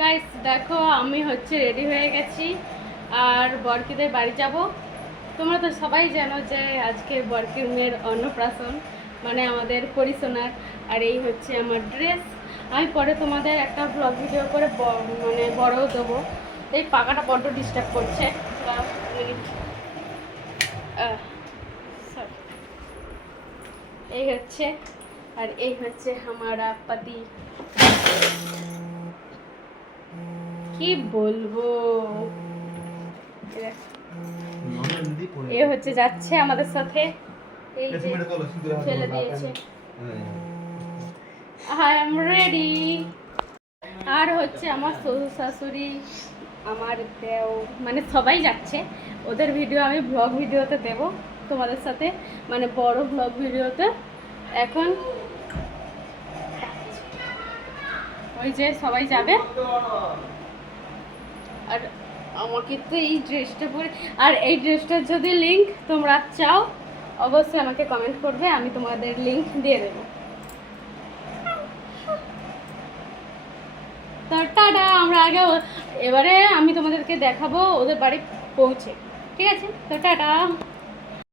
Guys দেখো আমি হচ্ছে রেডি হয়ে গেছি আর বরকিদের বাড়ি যাব। তোমরা তো সবাই জানো যে আজকে বরকির মেয়ের অন্নপ্রাশন, মানে আমাদের পরিসোনার। আর এই হচ্ছে আমার ড্রেস। আমি পরে তোমাদের একটা ব্লগ ভিডিও করে মানে বড়ও দেবো। এই পাকাটা বড্ড ডিস্টার্ব করছে। এই হচ্ছে, আর এই হচ্ছে हमारा पति। কি বলবো, এ হচ্ছে যাচ্ছে আমাদের সাথে, এই যে ফেলে দিয়েছে। I am ready. আর হচ্ছে আমার শ্বশুর শাশুড়ি, আমার দেও, মানে সবাই যাচ্ছে। ওদের ভিডিও আমি ব্লগ ভিডিওতে দেব তোমাদের সাথে, মানে বড় ব্লগ ভিডিওতে। এখন ওই যে সবাই যাবে। আর আমাকে তো এই ড্রেসটা পরে, আর এই ড্রেসটার যদি লিংক তোমরা চাও অবশ্যই আমাকে কমেন্ট করবে, আমি তোমাদের লিংক দিয়ে দেবো। তো টাটা, আমরা আগে এবারে আমি তোমাদেরকে দেখাবো ওদের বাড়ি পৌঁছে, ঠিক আছে? তো টাটা।